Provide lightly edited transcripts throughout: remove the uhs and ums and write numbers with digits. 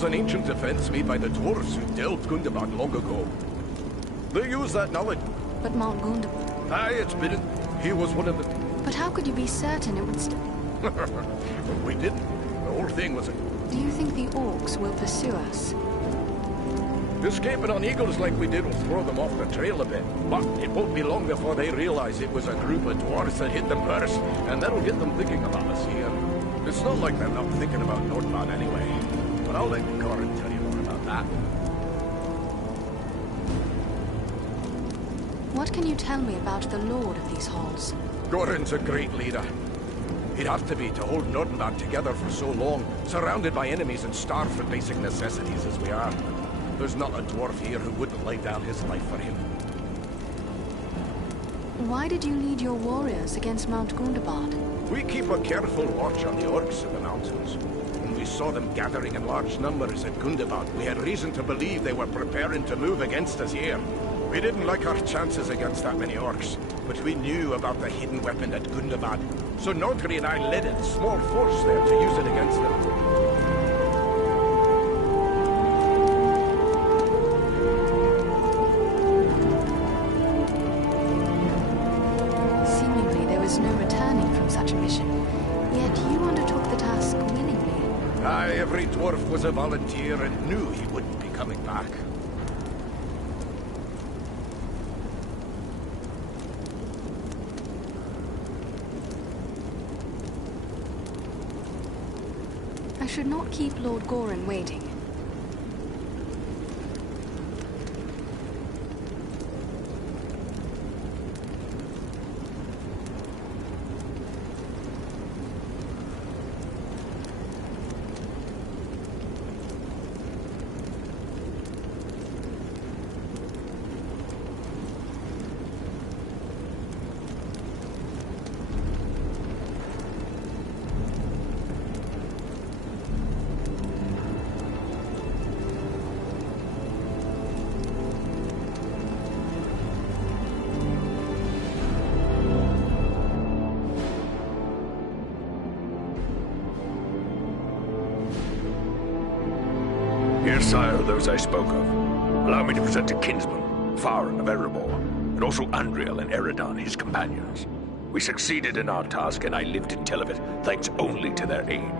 was an ancient defense made by the dwarves who delved Gundabad long ago. They used that knowledge. But Mount Gundabad... Aye, it's been... He was one of the... But how could you be certain it would We didn't. The whole thing was a... Do you think the orcs will pursue us? Escaping on eagles like we did will throw them off the trail a bit. But it won't be long before they realize it was a group of dwarves that hit them first, and that'll get them thinking about us here. It's not like they're not thinking about Nordman anyway. But I'll let Goran tell you more about that. What can you tell me about the Lord of these halls? Goran's a great leader. He'd have to be to hold Nordenbad together for so long, surrounded by enemies and starved for basic necessities as we are. There's not a dwarf here who wouldn't lay down his life for him. Why did you lead your warriors against Mount Gundabad? We keep a careful watch on the orcs in the mountains. When we saw them gathering in large numbers at Gundabad, we had reason to believe they were preparing to move against us here. We didn't like our chances against that many orcs, but we knew about the hidden weapon at Gundabad. So Nordri and I led a small force there to use it against them. Every dwarf was a volunteer and knew he wouldn't be coming back. I should not keep Lord Goran waiting. Here, sire, those I spoke of. Allow me to present to kinsmen, Farn of Erebor, and also Andriel and Eridan, his companions. We succeeded in our task, and I lived to tell of it, thanks only to their aid.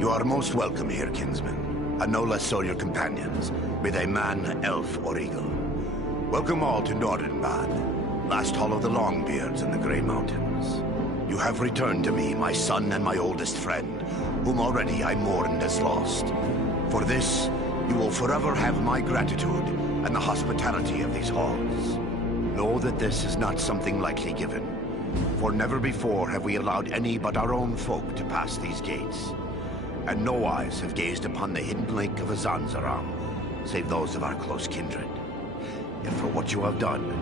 You are most welcome here, kinsmen, and no less so your companions, be they man, elf, or eagle. Welcome all to Nordenbad, last hall of the Longbeards in the Grey Mountains. You have returned to me, my son and my oldest friend, whom already I mourned as lost. For this, you will forever have my gratitude and the hospitality of these halls. Know that this is not something lightly given, for never before have we allowed any but our own folk to pass these gates. And no eyes have gazed upon the hidden lake of Azanzaram, save those of our close kindred. Yet for what you have done,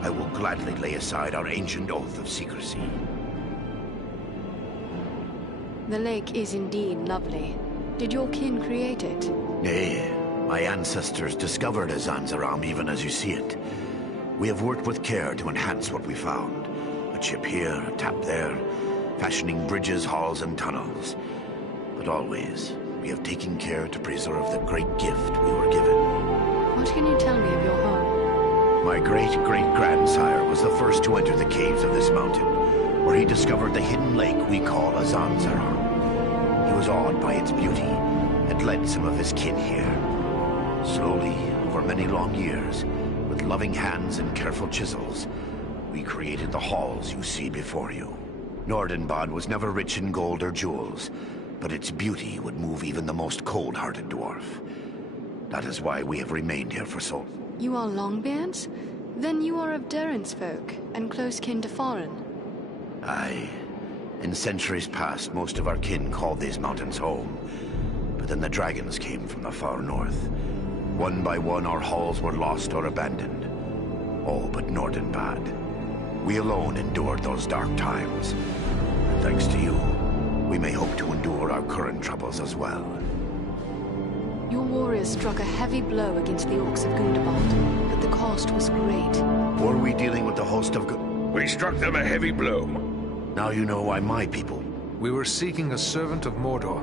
I will gladly lay aside our ancient oath of secrecy. The lake is indeed lovely. Did your kin create it? Nay, my ancestors discovered Azanzaram even as you see it. We have worked with care to enhance what we found. A chip here, a tap there, fashioning bridges, halls, and tunnels. But always, we have taken care to preserve the great gift we were given. What can you tell me of your home? My great-great-grandsire was the first to enter the caves of this mountain, where he discovered the hidden lake we call Azanzaram. He was awed by its beauty, and led some of his kin here. Slowly, over many long years, with loving hands and careful chisels, we created the halls you see before you. Nordenbad was never rich in gold or jewels, but its beauty would move even the most cold-hearted dwarf. That is why we have remained here for so long. You are Longbeards? Then you are of Durin's folk, and close kin to Farn. Aye. In centuries past, most of our kin called these mountains home. But then the dragons came from the far north. One by one, our halls were lost or abandoned. All but Nordenbad. We alone endured those dark times. And thanks to you, we may hope to endure our current troubles as well. Your warriors struck a heavy blow against the orcs of Gundabad, but the cost was great. Were we dealing with the host of We struck them a heavy blow. Now you know why my people... We were seeking a servant of Mordor.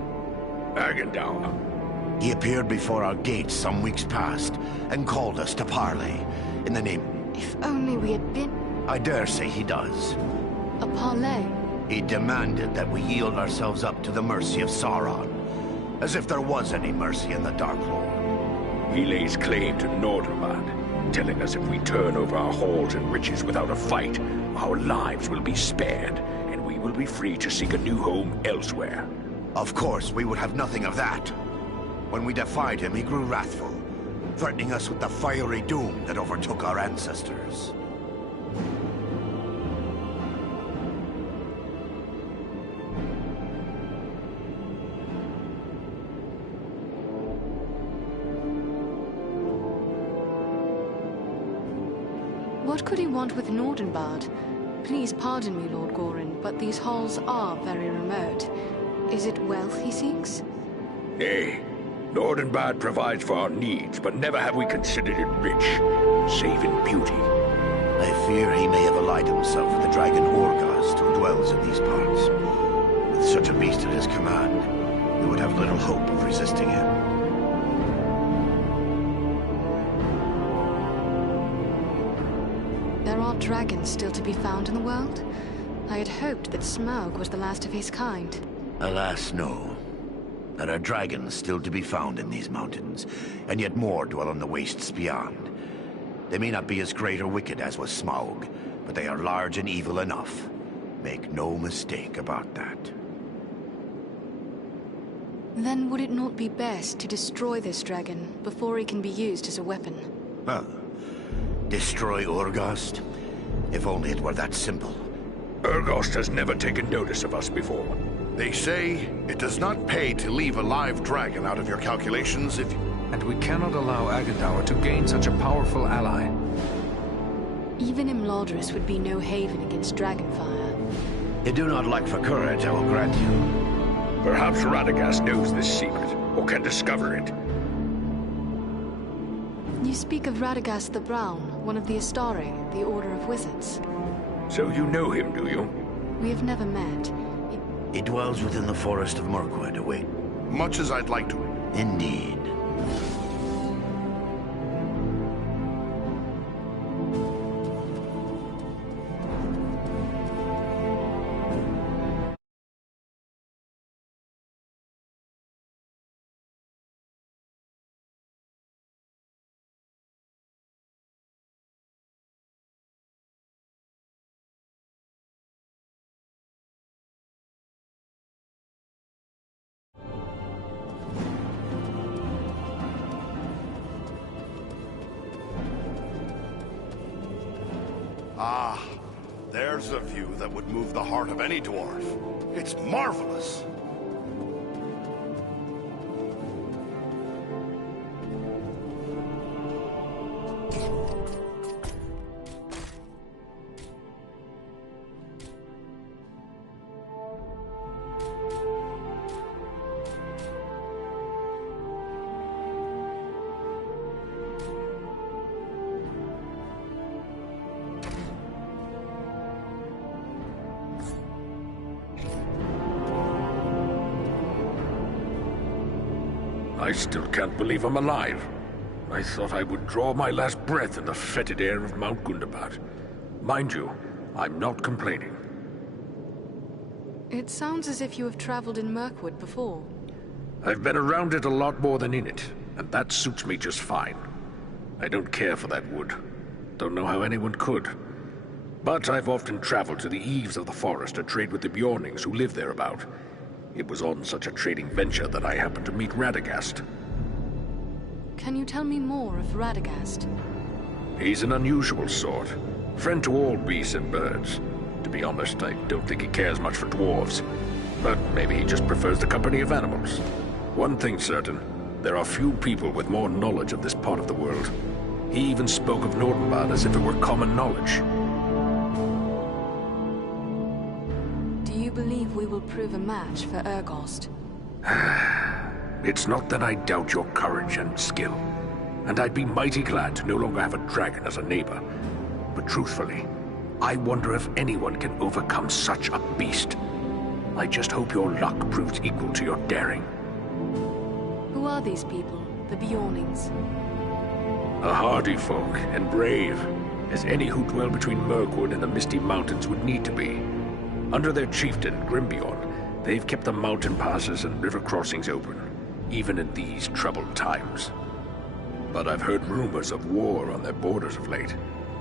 Agendahl. He appeared before our gates some weeks past, and called us to parley, in the name... If only we had been... I dare say he does. a parley. He demanded that we yield ourselves up to the mercy of Sauron, as if there was any mercy in the Dark Lord. He lays claim to Nordenbad, telling us if we turn over our halls and riches without a fight, our lives will be spared, and we will be free to seek a new home elsewhere. Of course, we would have nothing of that. When we defied him, he grew wrathful, threatening us with the fiery doom that overtook our ancestors. What could he want with Nordenbad? Please pardon me, Lord Gorin, but these halls are very remote. Is it wealth he seeks? Nay, Nordenbad provides for our needs, but never have we considered it rich, save in beauty. I fear he may have allied himself with the dragon Orgast, who dwells in these parts. With such a beast at his command, we would have little hope of resisting him. There are dragons still to be found in the world? I had hoped that Smaug was the last of his kind. Alas, no. There are dragons still to be found in these mountains, and yet more dwell on the wastes beyond. They may not be as great or wicked as was Smaug, but they are large and evil enough. Make no mistake about that. Then would it not be best to destroy this dragon before he can be used as a weapon? Well, destroy Orgast? If only it were that simple. Urgost has never taken notice of us before. They say it does not pay to leave a live dragon out of your calculations if... And we cannot allow Agandaur to gain such a powerful ally. Even Imladris would be no haven against dragonfire. You do not lack for courage, I will grant you. Perhaps Radagast knows this secret, or can discover it. You speak of Radagast the Brown, one of the Astari, the Order of Wizards. So you know him, do you? We have never met. He dwells within the forest of Mirkwood, await. Much as I'd like to. Indeed. Ah, there's a view that would move the heart of any dwarf. It's marvelous. I still can't believe I'm alive. I thought I would draw my last breath in the fetid air of Mount Gundabad. Mind you, I'm not complaining. It sounds as if you have traveled in Mirkwood before. I've been around it a lot more than in it, and that suits me just fine. I don't care for that wood. Don't know how anyone could. But I've often traveled to the eaves of the forest to trade with the Bjornings who live thereabout. It was on such a trading venture that I happened to meet Radagast. Can you tell me more of Radagast? He's an unusual sort. Friend to all beasts and birds. To be honest, I don't think he cares much for dwarves. But maybe he just prefers the company of animals. One thing's certain, there are few people with more knowledge of this part of the world. He even spoke of Nordenbad as if it were common knowledge. Do you believe we will prove a match for Urgost? It's not that I doubt your courage and skill, and I'd be mighty glad to no longer have a dragon as a neighbor. But truthfully, I wonder if anyone can overcome such a beast. I just hope your luck proves equal to your daring. Who are these people, the Bjornings? A hardy folk, and brave, as any who dwell between Mirkwood and the Misty Mountains would need to be. Under their chieftain, Grimbeorn, they've kept the mountain passes and river crossings open, even in these troubled times. But I've heard rumors of war on their borders of late.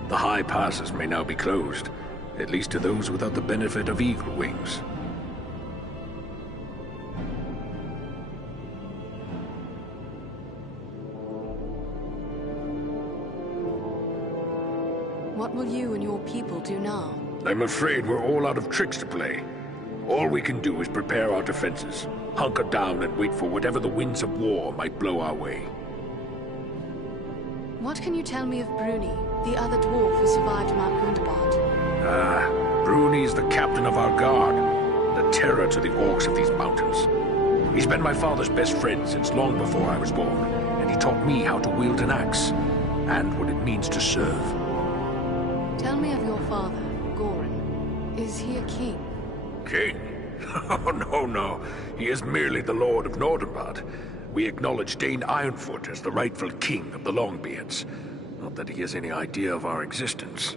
The high passes may now be closed, at least to those without the benefit of eagle wings. What will you and your people do now? I'm afraid we're all out of tricks to play. All we can do is prepare our defenses, hunker down and wait for whatever the winds of war might blow our way. What can you tell me of Bruni, the other dwarf who survived Mount Gundabad? Bruni's the captain of our guard, the terror to the orcs of these mountains. He's been my father's best friend since long before I was born, and he taught me how to wield an axe, and what it means to serve. Tell me of your father, Gorin. Is he a king? King? Oh, no. He is merely the Lord of Nordenbad. We acknowledge Dane Ironfoot as the rightful king of the Longbeards. Not that he has any idea of our existence.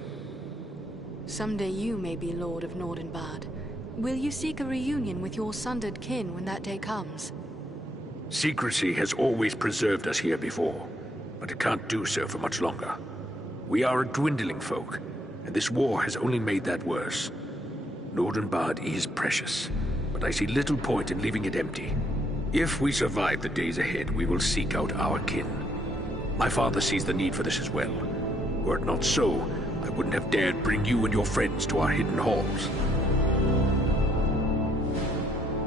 Someday you may be Lord of Nordenbad. Will you seek a reunion with your sundered kin when that day comes? Secrecy has always preserved us here before, but it can't do so for much longer. We are a dwindling folk, and this war has only made that worse. Nordenbad is precious, but I see little point in leaving it empty. If we survive the days ahead, we will seek out our kin. My father sees the need for this as well. Were it not so, I wouldn't have dared bring you and your friends to our hidden halls.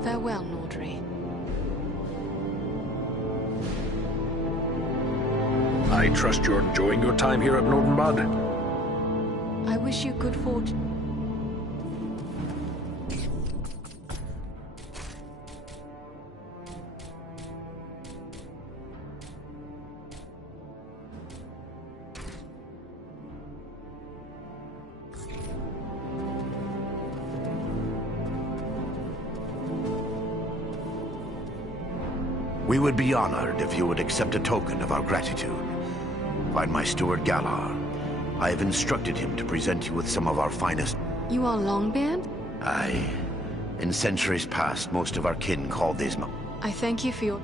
Farewell, Nordri. I trust you're enjoying your time here at Nordenbad? I wish you good fortune. We would be honored if you would accept a token of our gratitude. Find my steward Galar. I have instructed him to present you with some of our finest... You are Longbeard? Aye. In centuries past, most of our kin called these... I thank you for your...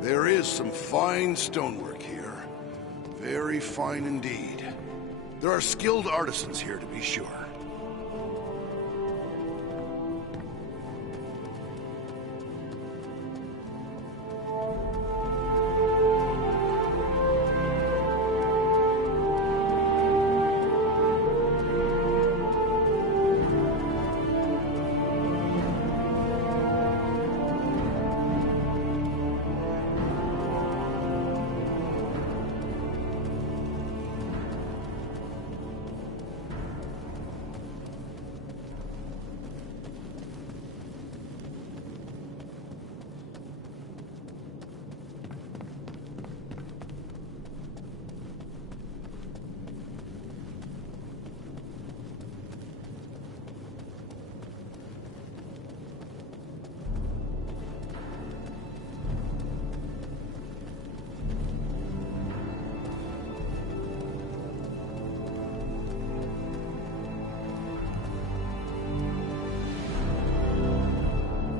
There is some fine stonework here. Very fine indeed. There are skilled artisans here, to be sure.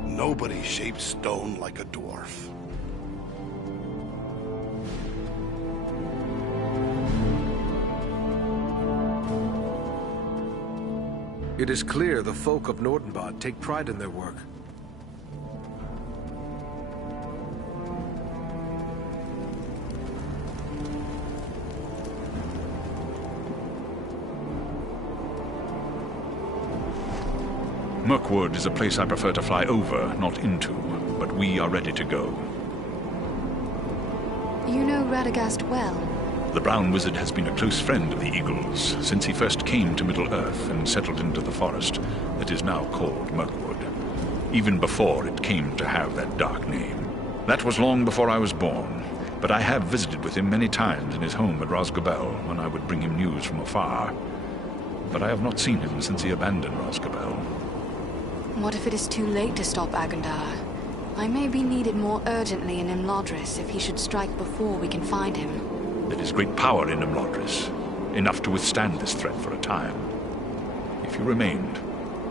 Nobody shapes stone like a dwarf. It is clear the folk of Nordenbad take pride in their work. Mirkwood is a place I prefer to fly over, not into, but we are ready to go. You know Radagast well? The Brown Wizard has been a close friend of the Eagles since he first came to Middle-earth and settled into the forest that is now called Mirkwood. even before it came to have that dark name. That was long before I was born, but I have visited with him many times in his home at Rosgobel when I would bring him news from afar. But I have not seen him since he abandoned Rosgobel. What if it is too late to stop Agandar? I may be needed more urgently in Imladris if he should strike before we can find him. There is great power in Imladris, enough to withstand this threat for a time. If you remained,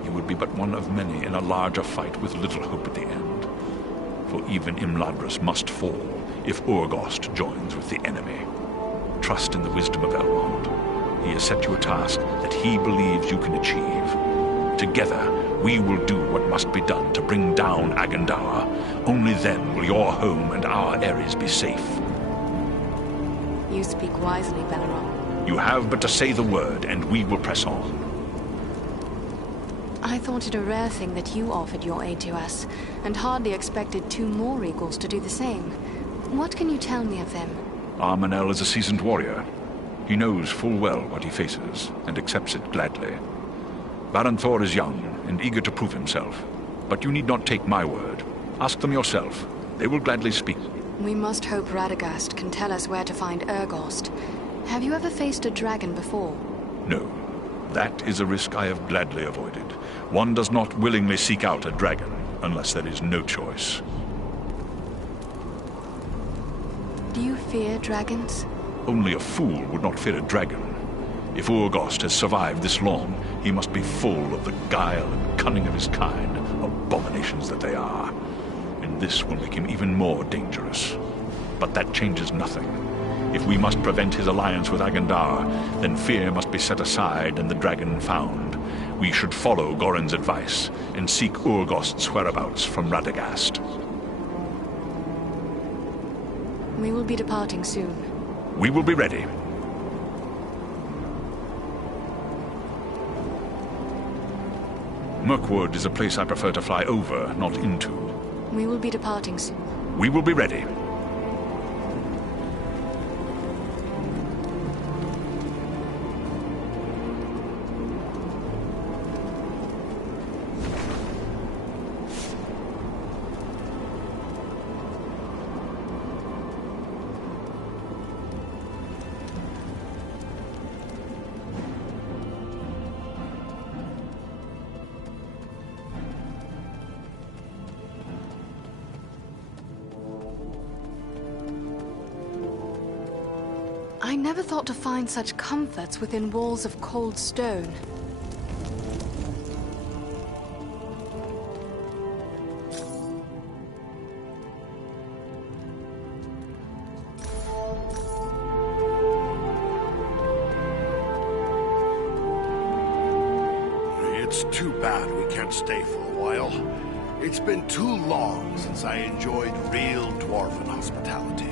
you would be but one of many in a larger fight with little hope at the end. For even Imladris must fall if Urgost joins with the enemy. Trust in the wisdom of Elrond. He has set you a task that he believes you can achieve. Together, we will do what must be done to bring down Agandar. Only then will your home and our Ares be safe. You speak wisely, Belleron. You have but to say the word, and we will press on. I thought it a rare thing that you offered your aid to us, and hardly expected 2 more Eagles to do the same. What can you tell me of them? Armanel is a seasoned warrior. He knows full well what he faces, and accepts it gladly. Baranthor is young, and eager to prove himself. But you need not take my word. Ask them yourself. They will gladly speak. We must hope Radagast can tell us where to find Urgost. Have you ever faced a dragon before? No. That is a risk I have gladly avoided. One does not willingly seek out a dragon, unless there is no choice. Do you fear dragons? Only a fool would not fear a dragon. If Urgost has survived this long, he must be full of the guile and cunning of his kind, abominations that they are. And this will make him even more dangerous. But that changes nothing. If we must prevent his alliance with Agandar, then fear must be set aside and the dragon found. We should follow Gorin's advice and seek Urgost's whereabouts from Radagast. We will be departing soon. We will be ready. Mirkwood is a place I prefer to fly over, not into. We will be departing soon. We will be ready. I never thought to find such comforts within walls of cold stone. It's too bad we can't stay for a while. It's been too long since I enjoyed real dwarven hospitality.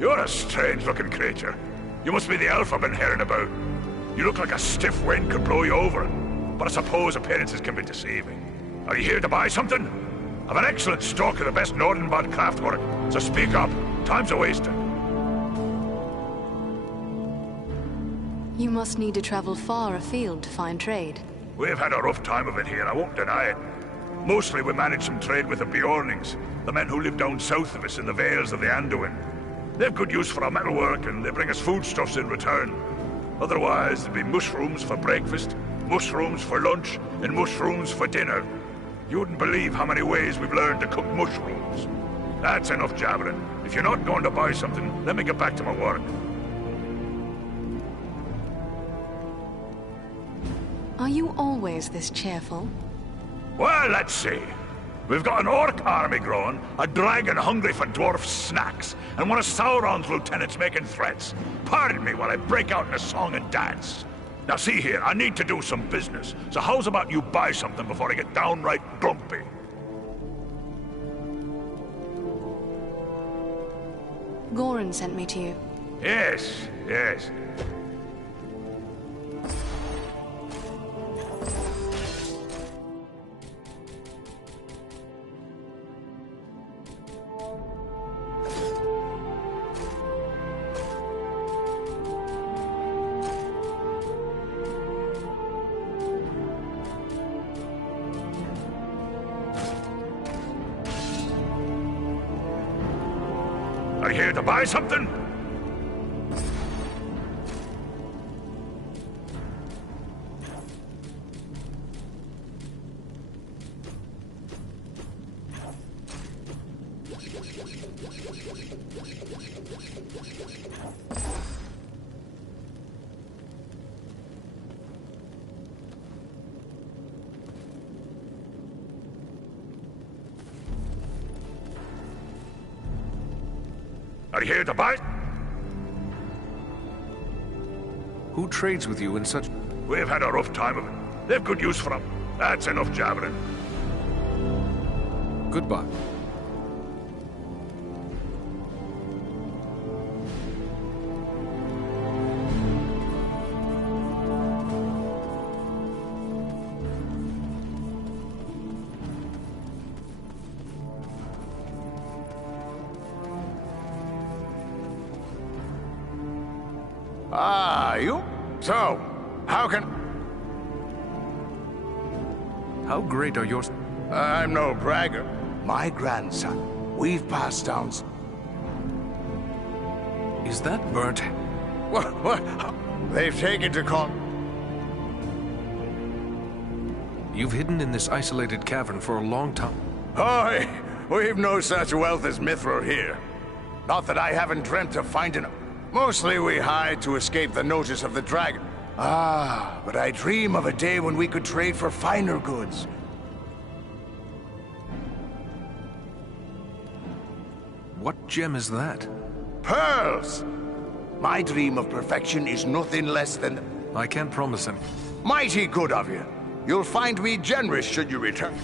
You're a strange-looking creature. You must be the elf I've been hearing about. You look like a stiff wind could blow you over. But I suppose appearances can be deceiving. Are you here to buy something? I've an excellent stock of the best Nordenbad craftwork, so speak up. Time's a-wasting. You must need to travel far afield to find trade. We've had a rough time of it here, I won't deny it. Mostly we managed some trade with the Bjornings, the men who live down south of us in the Vales of the Anduin. They've good use for our metalwork, and they bring us foodstuffs in return. Otherwise, there'd be mushrooms for breakfast, mushrooms for lunch, and mushrooms for dinner. You wouldn't believe how many ways we've learned to cook mushrooms. That's enough jabbering. If you're not going to buy something, let me get back to my work. Are you always this cheerful? Well, let's see. We've got an orc army growing, a dragon hungry for dwarf snacks, and one of Sauron's lieutenants making threats. Pardon me while I break out in a song and dance. Now see here, I need to do some business, so how's about you buy something before I get downright grumpy? Gorin sent me to you. Yes, yes. Are you here to buy something? Are you here to buy? Who trades with you in such... We've had a rough time of it. They've good use for them. That's enough jabbering. Goodbye. Ah, you? So, how can... How great are yours? I'm no bragger. My grandson. We've passed down... Is that burnt? What? They've taken to call... You've hidden in this isolated cavern for a long time. Oh, we've no such wealth as Mithril here. Not that I haven't dreamt of finding... Mostly we hide to escape the notice of the dragon. Ah, but I dream of a day when we could trade for finer goods. What gem is that? Pearls! My dream of perfection is nothing less than... I can't promise any. Mighty good of you. You'll find me generous should you return.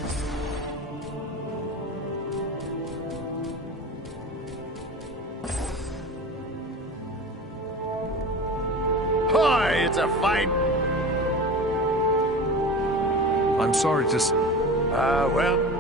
Boy, it's a fine... I'm sorry to well...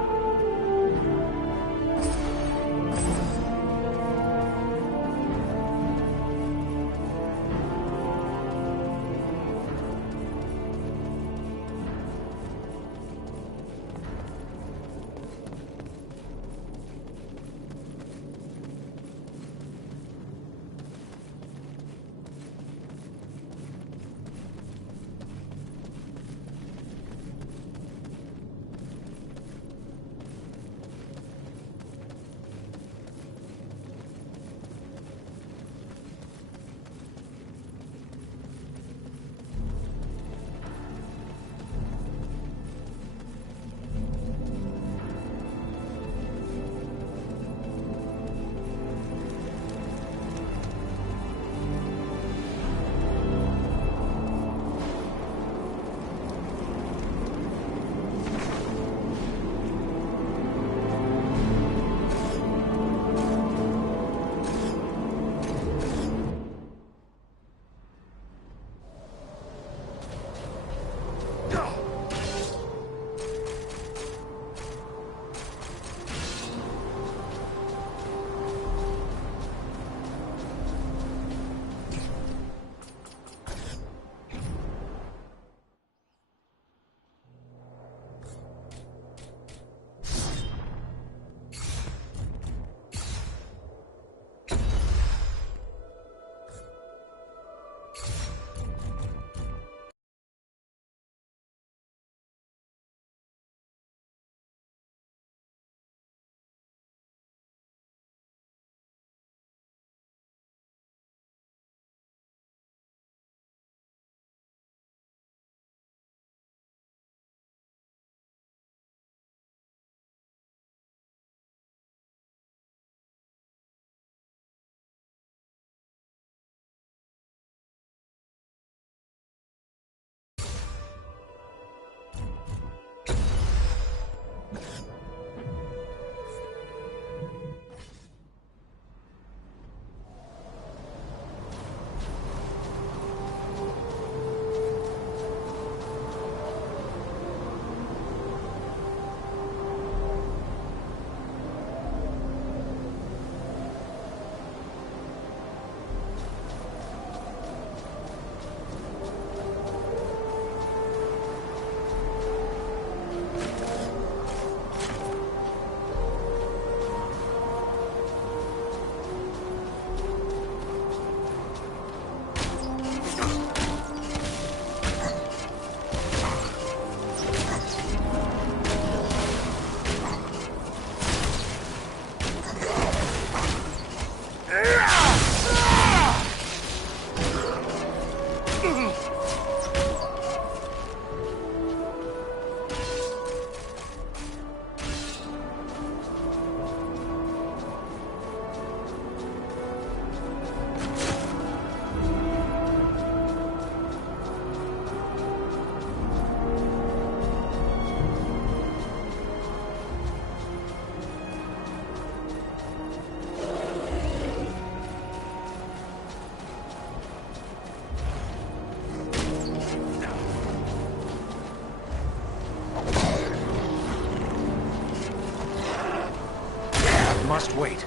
must wait.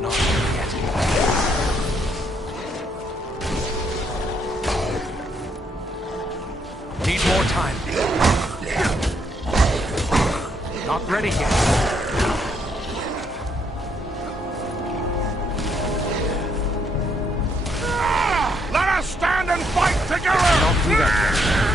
Not yet. Need more time. Not ready yet. Let us stand and fight together! Don't do that yet.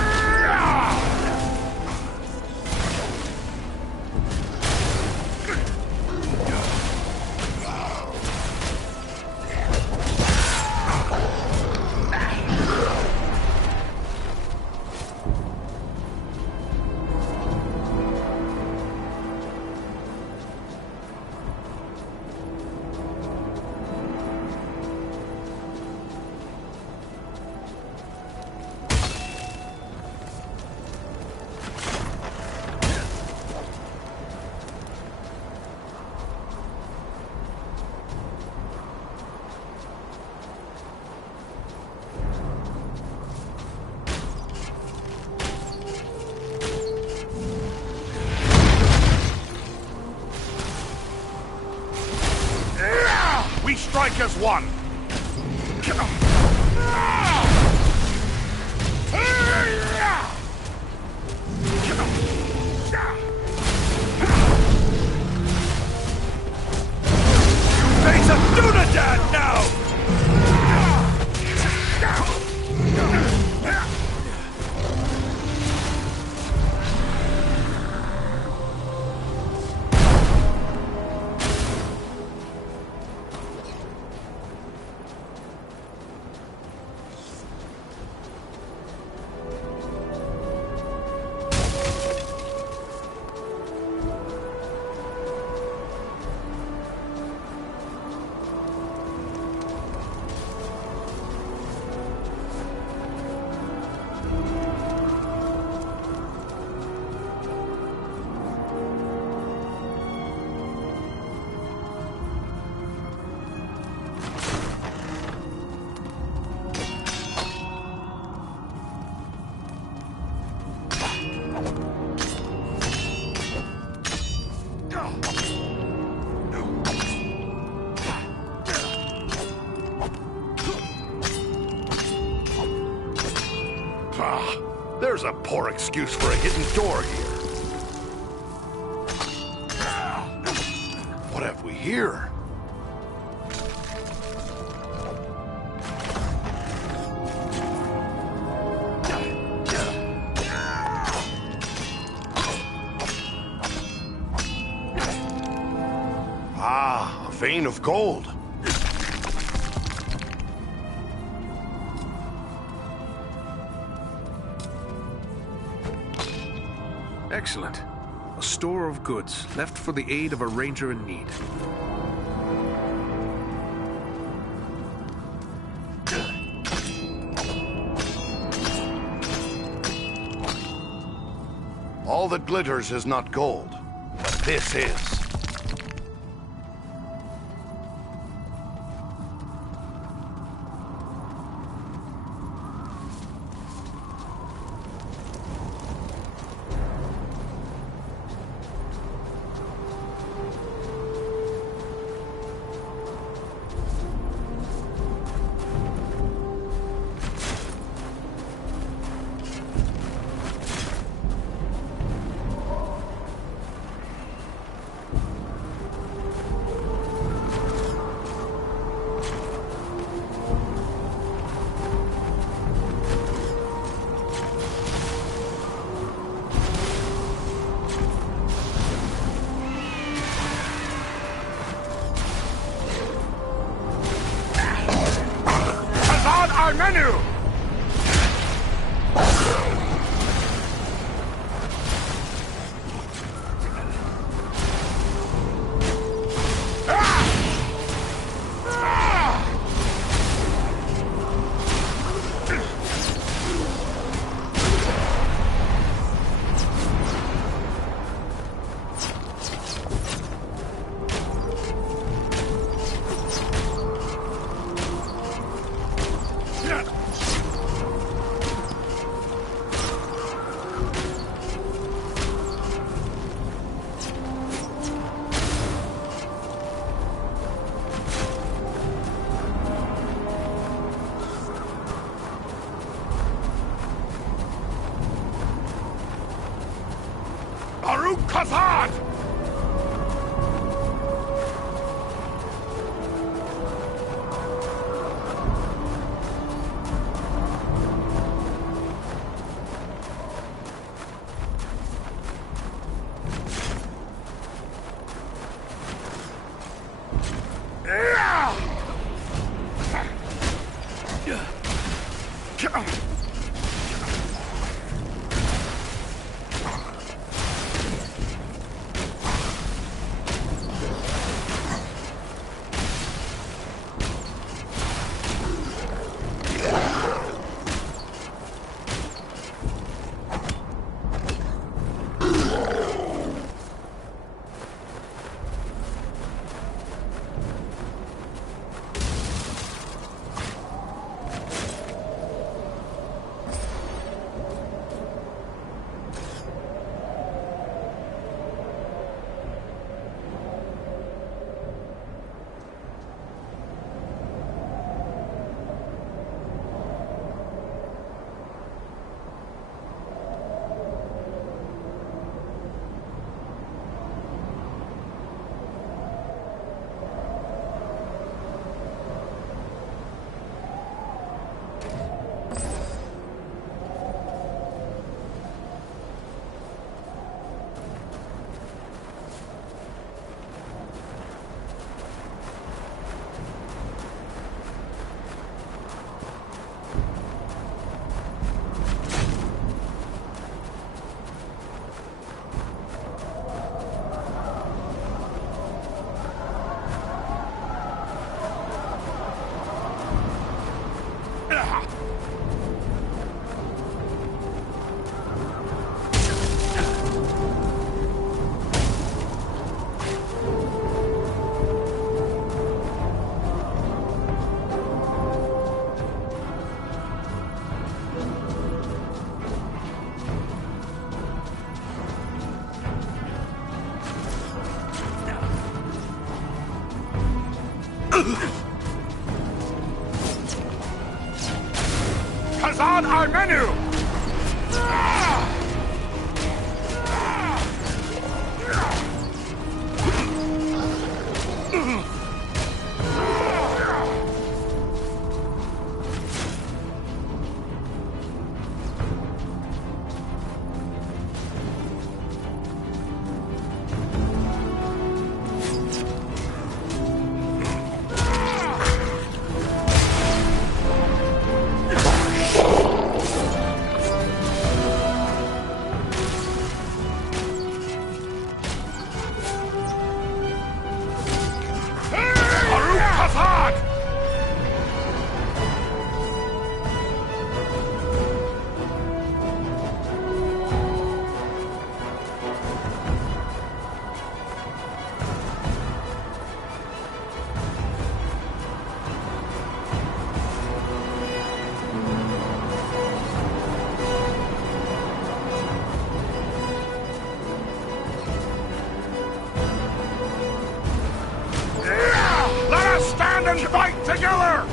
We strike as one! Face a Dunadan now! There's a poor excuse for a hidden door here. What have we here? Ah, a vein of gold. Excellent. A store of goods left for the aid of a ranger in need. All that glitters is not gold, but this is. Menu! Khazad! Khazad Armenu! And fight together!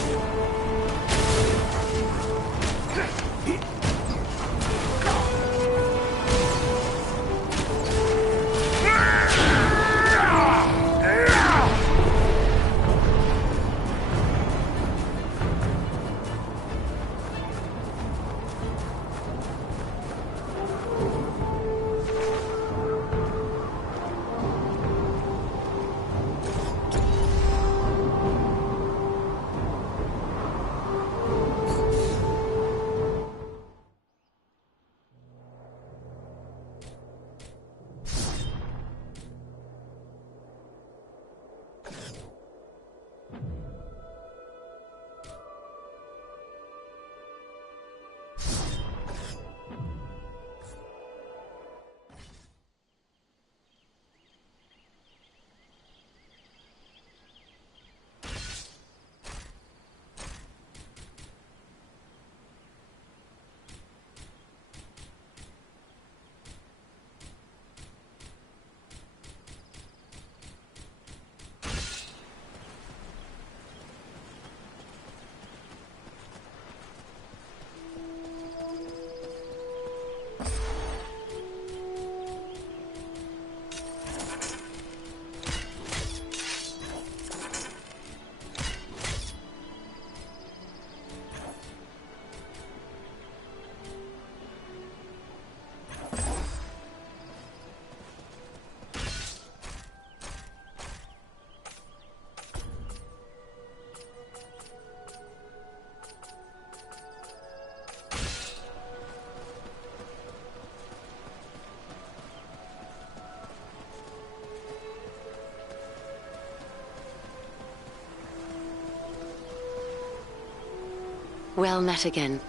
Well met again.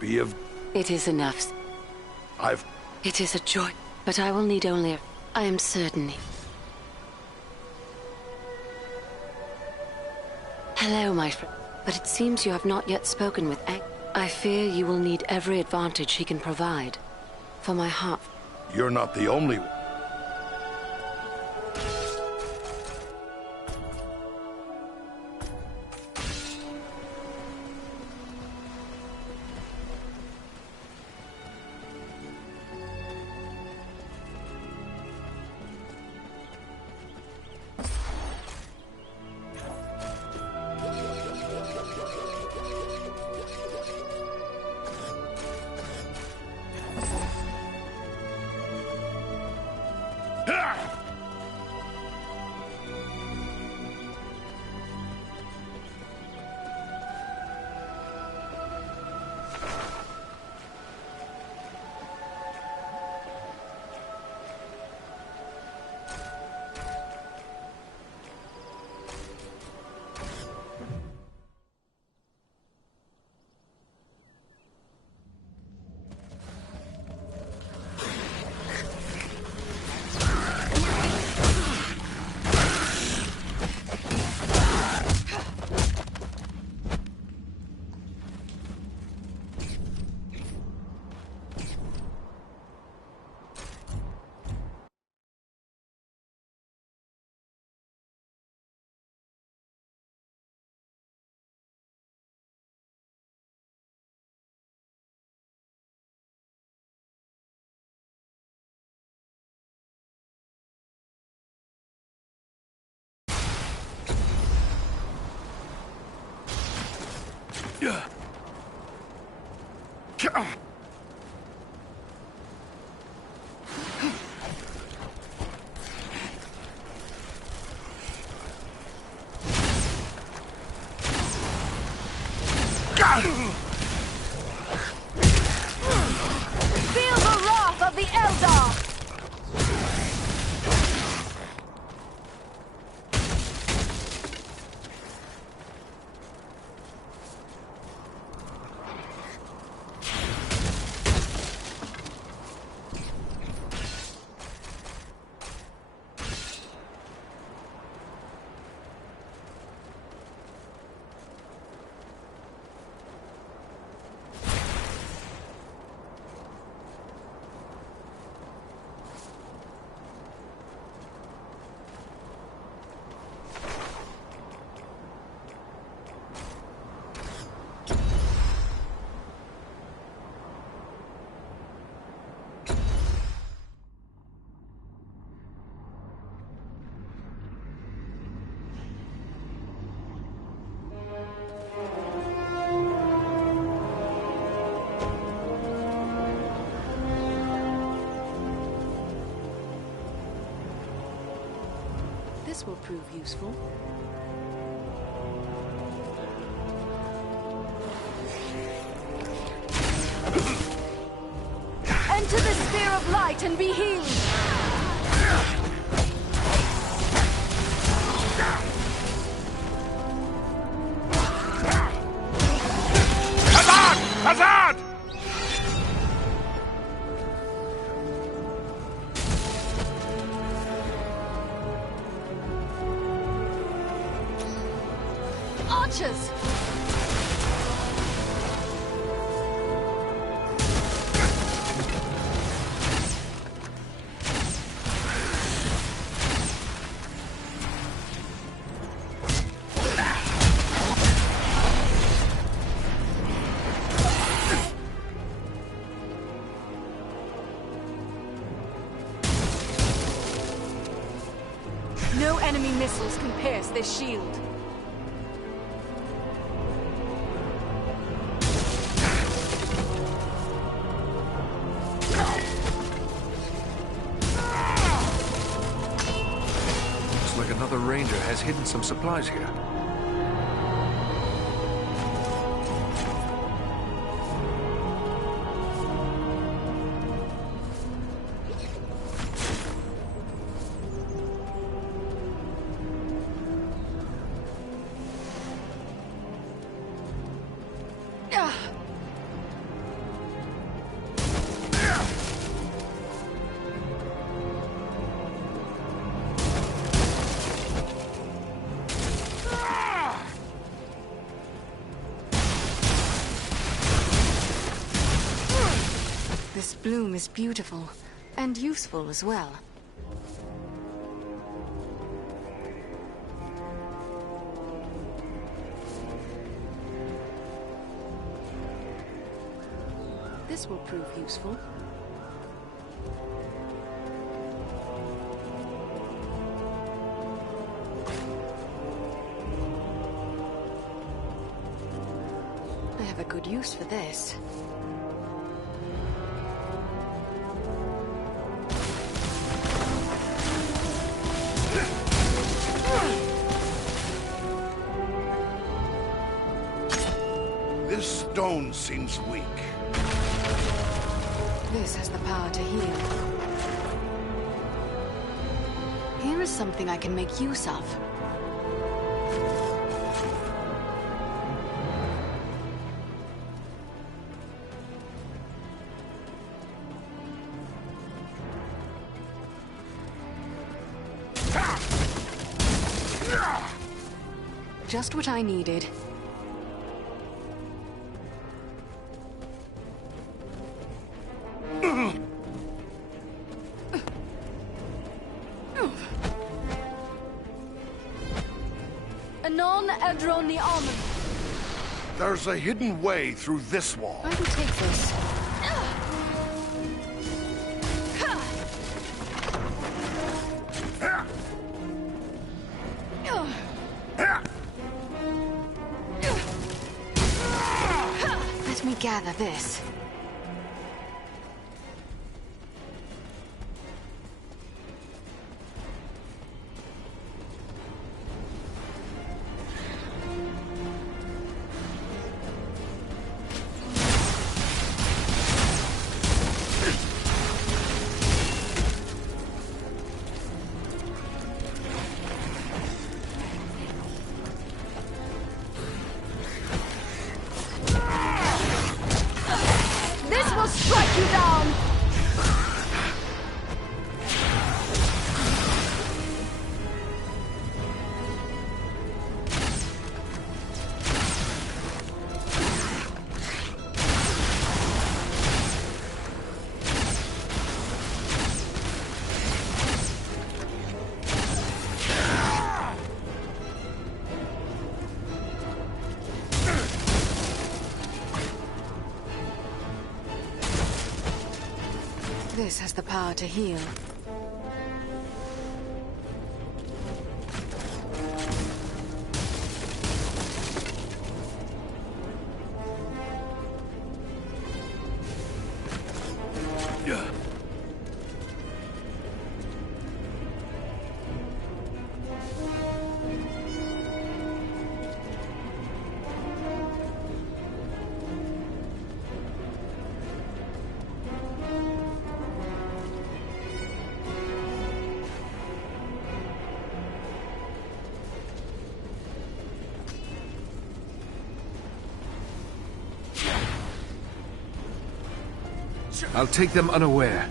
Be of... It is enough. I've... It is a joy, but I will need only... I am certain... Hello, my friend. But it seems you have not yet spoken with Egg. I fear you will need every advantage he can provide. For my heart... You're not the only... Feel the wrath of the Eldar! This will prove useful. Enter the Sphere of Light and be healed! Hazard! Hazard! Archers! No enemy missiles can pierce this shield. Looks like another ranger has hidden some supplies here. bloom is beautiful, and useful as well. This will prove useful. I have a good use for this. This stone seems weak. This has the power to heal. Here is something I can make use of. Just what I needed. Anon Edroni Almond. There's a hidden way through this wall. I will take this. Let me gather this. This will strike you down! This has the power to heal. I'll take them unaware.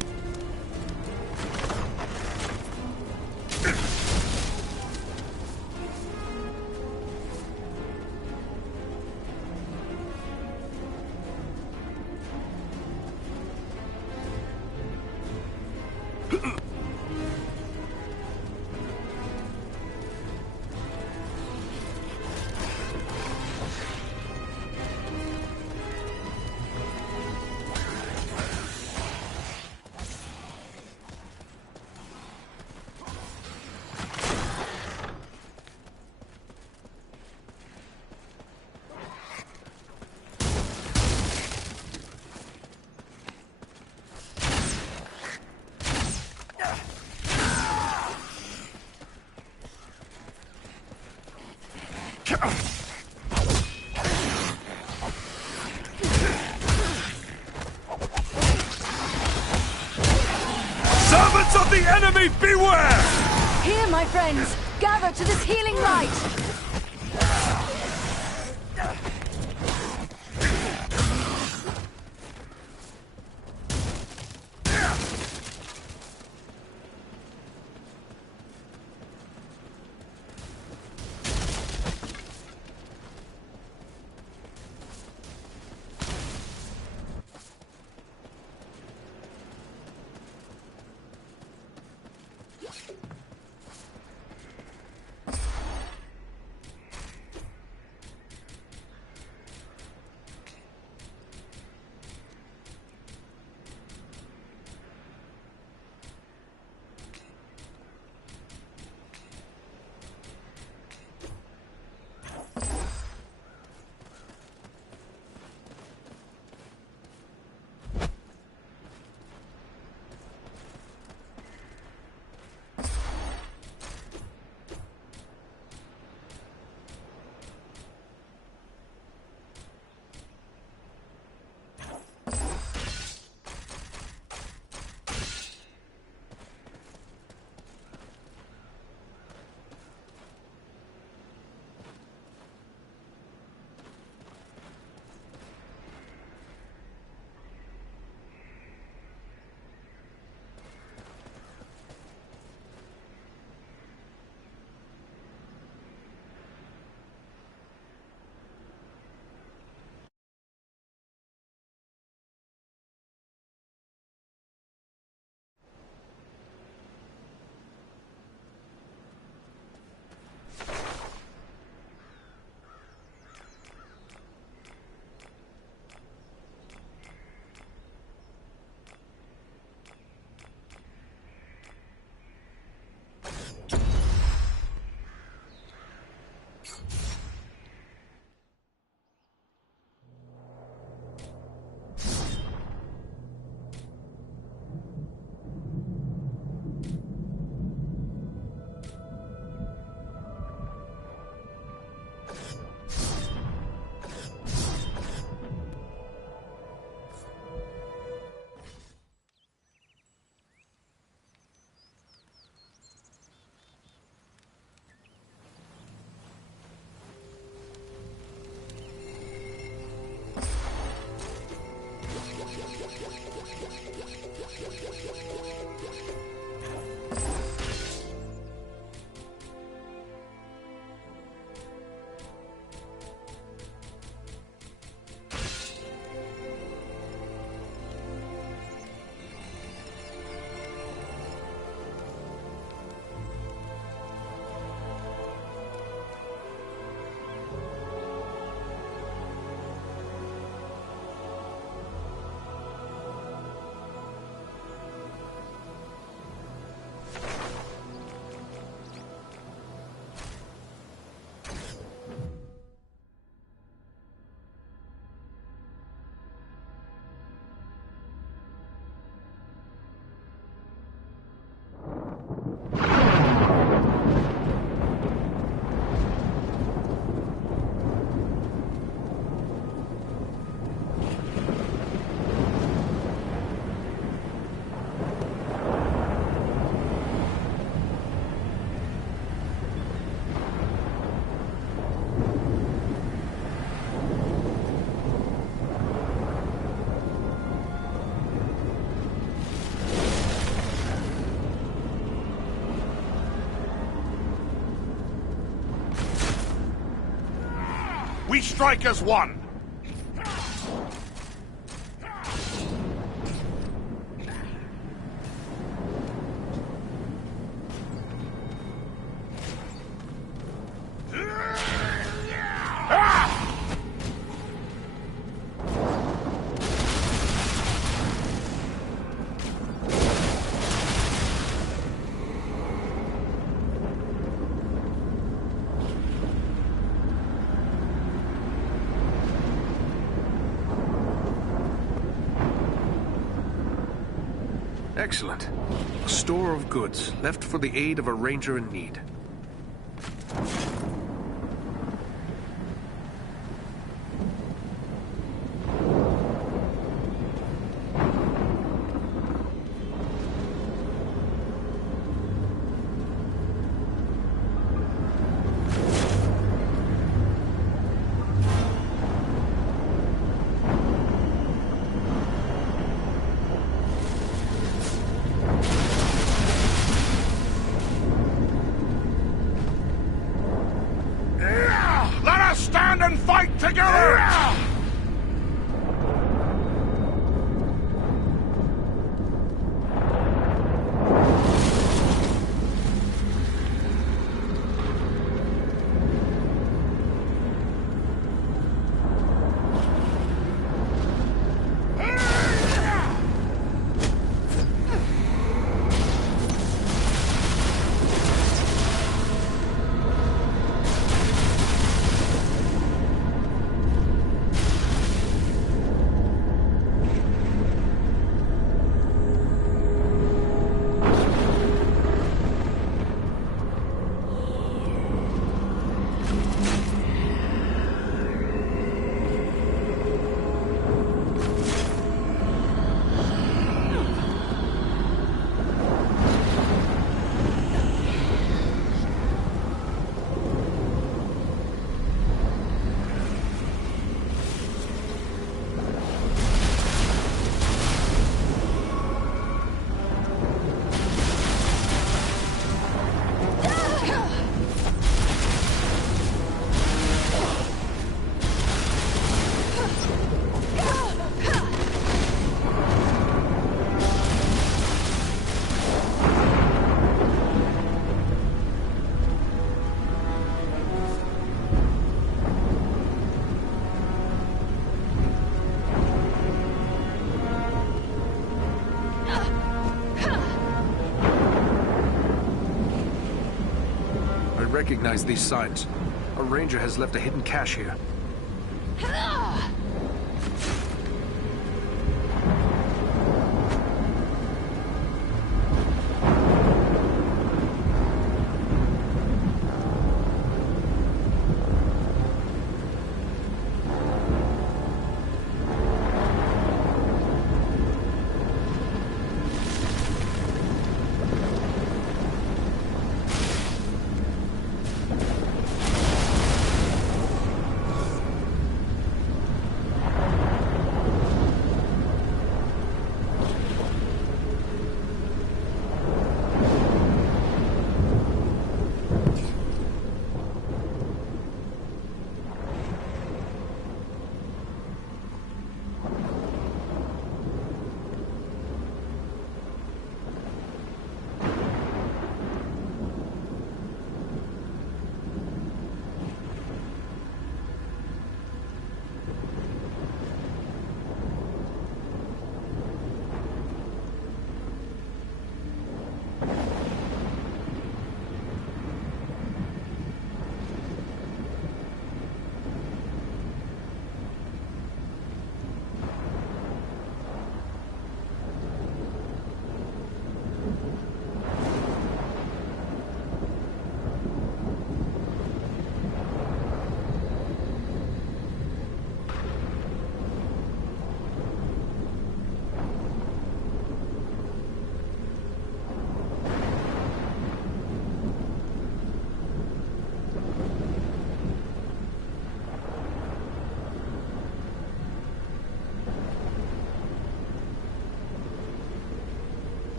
Servants of the enemy, beware! Here, my friends, gather to this healing light! We strike as one! Excellent. A store of goods, left for the aid of a ranger in need. Stand and fight together! Recognize these signs. A ranger has left a hidden cache here.